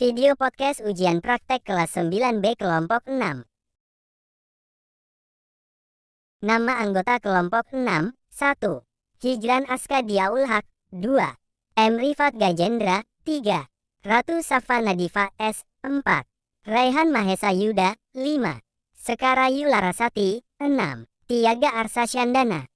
Video podcast ujian praktek kelas 9B kelompok 6. Nama anggota kelompok 6, 1. Hijran Aska Diaul Haq, 2. M. Rifat Gajendra, 3. Ratu Safa Nadifa S, 4. Raihan Mahesa Yuda, 5. Sekarayu Larasati, 6. Tiaga Arsa Syandana.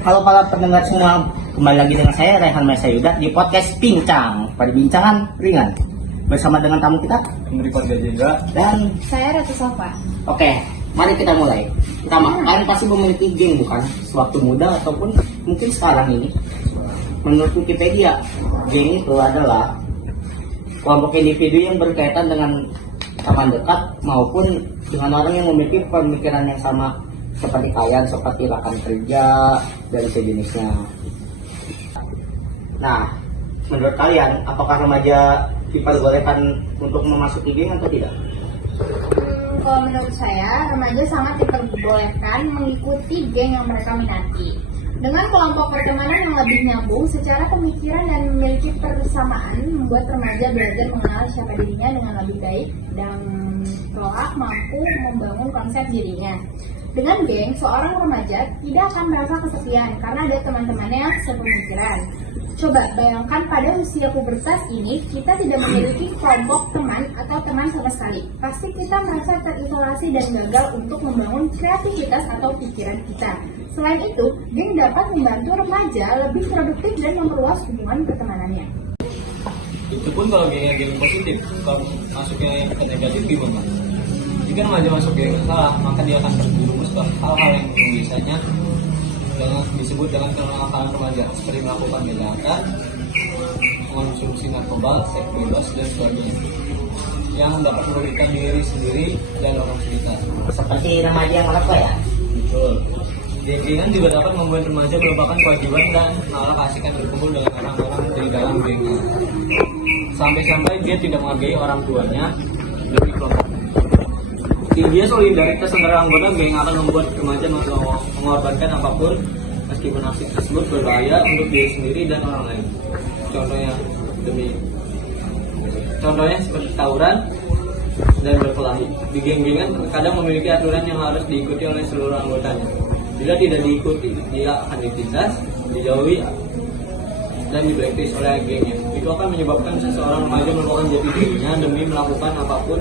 Halo para pendengar semua, kembali lagi dengan saya Raihan Mahesa Yuda di podcast Pincang, perbincangan ringan bersama dengan tamu kita Rifat Gajendra dan Saya Ratu Safa. Oke, mari kita mulai. Pertama, kalian pasti memiliki geng bukan? Sewaktu muda ataupun mungkin sekarang ini. Menurut Wikipedia, geng itu adalah kelompok individu yang berkaitan dengan teman dekat maupun dengan orang yang memiliki pemikiran yang sama seperti kalian, seperti rekan kerja dan sejenisnya. Nah, menurut kalian, apakah remaja diperbolehkan untuk memasuki geng atau tidak? Kalau menurut saya, remaja sangat diperbolehkan mengikuti geng yang mereka minati. Dengan kelompok pertemanan yang lebih nyambung secara pemikiran dan memiliki persamaan, membuat remaja belajar mengenal siapa dirinya dengan lebih baik dan kelak mampu membangun konsep dirinya. Dengan geng, seorang remaja tidak akan merasa kesepian karena ada teman-temannya yang sepemikiran. Coba bayangkan pada usia pubertas ini, kita tidak memiliki kelompok teman atau teman sama sekali. Pasti kita merasa terisolasi dan gagal untuk membangun kreativitas atau pikiran kita. Selain itu, geng dapat membantu remaja lebih produktif dan memperluas hubungan pertemanannya. itu pun kalau gengnya geng positif, kalau masuknya ke negatif gimana? Jika remaja masuk geng yang salah, maka dia akan terjerumus ke hal-hal yang biasanya disebut dengan kenakalan remaja, seperti melakukan kejahatan, mengonsumsi narkoba, seks bebas, dan sebagainya, yang dapat merugikan diri sendiri dan orang sekitar. Seperti remaja yang merokok ya? Betul. Geng-gengan juga dapat membuat remaja melupakan kewajiban dan malah keasikan berkumpul dengan orang-orang di dalam gengnya. Sampai-sampai dia tidak menghargai orang tuanya demi kelompoknya. Tingginya solidaritas antara anggota geng akan membuat remaja mengorbankan apapun meskipun aksi tersebut berbahaya untuk diri sendiri dan orang lain. Contohnya seperti tawuran dan berkelahi. Di geng-gengan kadang memiliki aturan yang harus diikuti oleh seluruh anggotanya. Bila tidak diikuti, dia akan ditindas, dijauhi, dan di blacklist oleh gengnya. Itu akan menyebabkan seseorang remaja melupakan jati dirinya demi melakukan apapun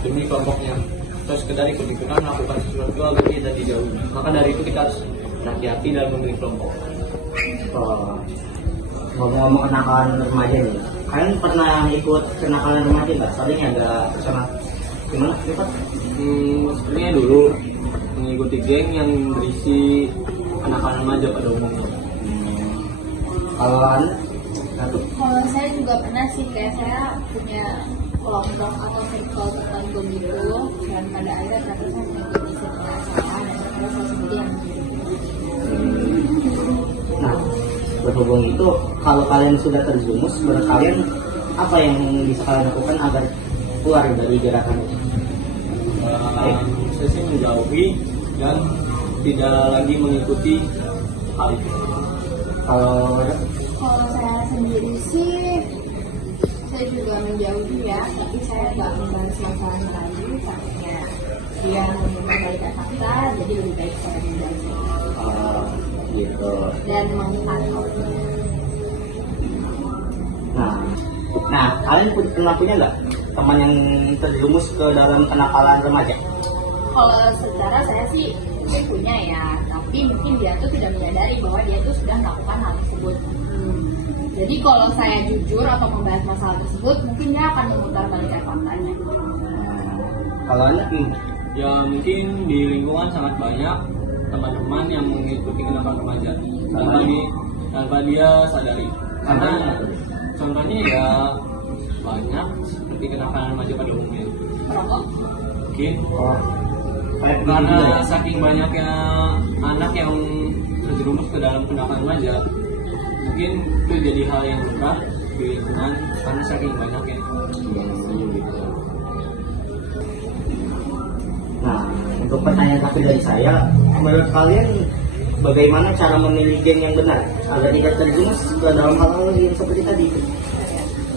demi kelompoknya, atau sekedar ikut-ikutan melakukan sesuatu agar tidak dijauhi. Maka dari itu kita harus hati-hati dalam memilih kelompok. Ngomong-ngomong kenakalan remaja nih, kalian pernah ikut kenakalan remaja nggak? Soalnya agak personal. Gimana, Rifat? Sebenarnya dulu mengikuti geng yang berisi kenakalan remaja pada umumnya. Kalau Anda? Kalau saya juga pernah sih, kayak saya punya kelompok atau circle tertentu gitu, dan pada akhirnya ternyata saya mengikuti satu acara dan ternyata saya sendiri yang Nah, berhubung itu, kalau kalian sudah terjerumus, menurut kalian apa yang bisa kalian lakukan agar keluar dari gerakan itu? Saya sih menjauhi dan tidak lagi mengikuti hal itu. Kalau saya sendiri sih, saya juga menjauhi ya, tapi saya nggak membahas masalah tadi, takutnya dia mengembalikan fakta, jadi lebih baik saya menjauhi Gitu. dan mengetahui. Nah, kalian pernah punya nggak teman yang terjerumus ke dalam kenakalan remaja? Kalau secara saya sih punya ya, tapi mungkin dia tuh tidak menyadari bahwa dia tuh sudah melakukan hal tersebut. Jadi kalau saya jujur atau membahas masalah tersebut, mungkin dia akan memutar balikan faktanya. Kalau Anda, Ya mungkin di lingkungan sangat banyak teman-teman yang mengikuti kenakalan remaja tanpa dia sadari. Karena contohnya ya banyak seperti kenakalan remaja pada umumnya. Merokok? Mungkin kayak karena saking banyaknya anak yang terjerumus ke dalam kenakalan remaja, mungkin itu jadi hal yang lumrah kemungkinan karena saking banyak ya. Nah, untuk pertanyaan tapi dari saya, menurut kalian bagaimana cara memilih geng yang benar agar tidak terjerumus ke dalam hal-hal yang seperti tadi?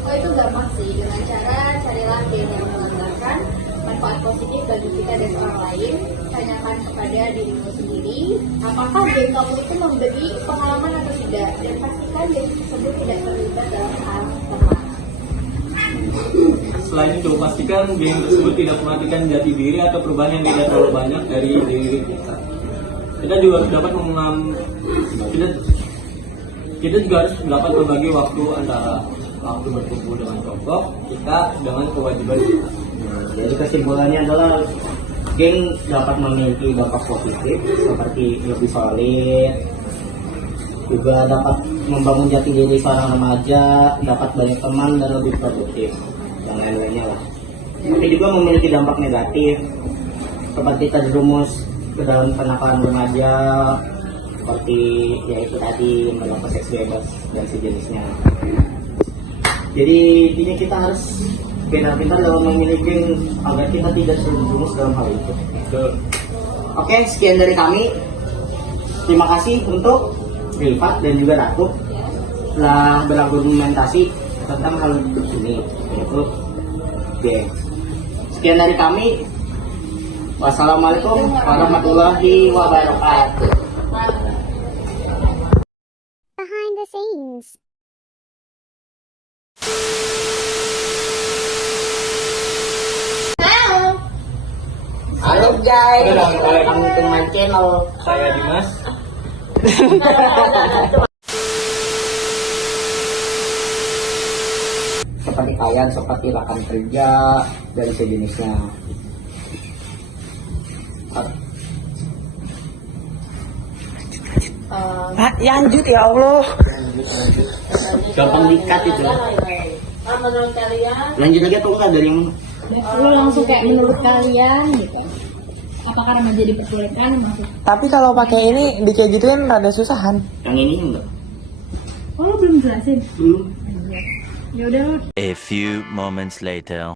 Oh, itu gampang sih, dengan cara carilah game yang menggambarkan manfaat positif bagi kita dan orang lain. Tanyakan kepada dirimu sendiri apakah game kamu itu memberi pengalaman atau tidak, dan pastikan game tersebut tidak terlibat dalam hal terlarang. Selain itu, pastikan game tersebut tidak mematikan jati diri atau perubahan yang tidak terlalu banyak dari diri kita. Kita juga harus dapat kita juga harus dapat membagi waktu antara waktu berkumpul dengan kelompok kita dengan kewajiban kita. Jadi kesimpulannya adalah geng dapat memiliki dampak positif seperti lebih solid, juga dapat membangun jati diri seorang remaja, dapat banyak teman dan lebih produktif, dan lain-lainnya lah. Tapi juga memiliki dampak negatif seperti terjerumus ke dalam kenakalan remaja, seperti yaitu tadi melakukan seks bebas dan sejenisnya. Jadi intinya kita harus pintar-pintar dalam memilih geng agar kita tidak terjerumus dalam hal itu. Oke, sekian dari kami. Terima kasih untuk Rifat dan juga Ratu telah berargumentasi tentang hal ini, yaitu geng. Sekian dari kami. Wassalamualaikum warahmatullahi wabarakatuh. Behind the scenes. Halo guys, welcome to my channel. Saya Dimas. Seperti kalian, seperti rekan kerja dan sejenisnya. Pak, ya lanjut ya Allah. Gampang dikat itu. Menurut kalian, Lanjut lagi atau enggak dari yang Lu langsung kayak menurut kalian gitu. Apakah remaja diperbolehkan masuk? Tapi kalau pakai ini di kayak gituin rada susahan. yang ini enggak? Oh, lu belum jelasin. Belum. Ya udah lu. A few moments later.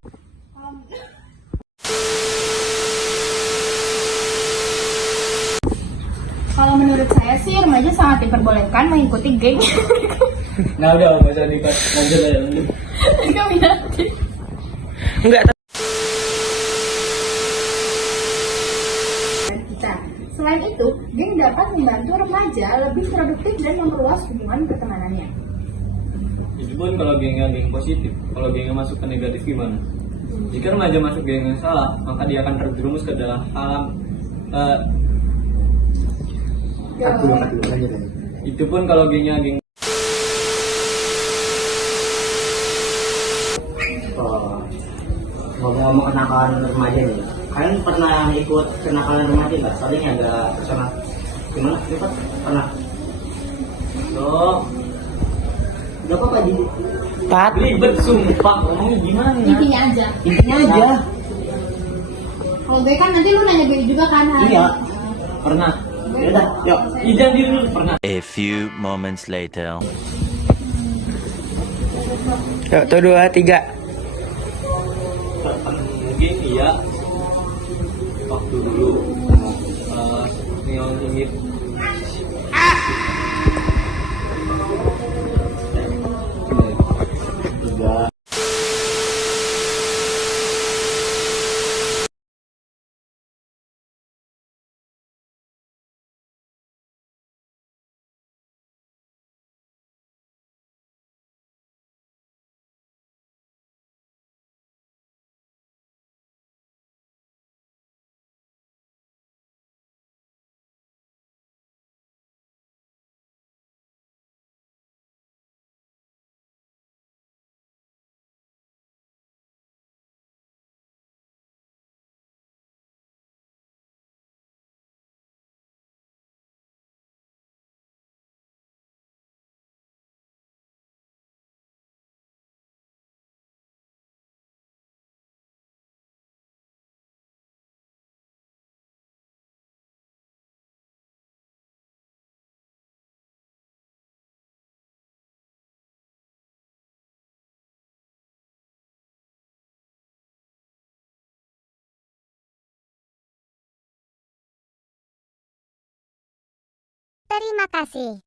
Kalau menurut saya sih remaja sangat diperbolehkan mengikuti geng. Nah udah, nggak usah dikat, lanjut aja lanjut. Dominasi. Enggak, Kita. Selain itu, geng dapat membantu remaja lebih produktif dan memperluas hubungan pertemanannya. Itu pun kalau gengnya geng positif, kalau gengnya masuk ke negatif gimana? Jika remaja masuk geng yang salah, maka dia akan terjerumus ke dalam alam. Lanjut. Itu pun kalau gengnya geng. Oh, ngomong-ngomong kenakalan remaja nih, kalian pernah ikut kenakalan remaja nggak? Soalnya agak personal. Gimana? Cepat pernah? Oh, Gak apa-apa di Pat. ribet sumpah, ngomongnya gimana? Intinya aja. intinya aja. Kalau gue kan nanti lu nanya gue juga kan hari. Iya. Pernah. Yaudah, yuk. Ijan diri dulu pernah. A few moments later. Yuk, tuh 2, 3. Mungkin iya. Waktu dulu ingin Terima kasih.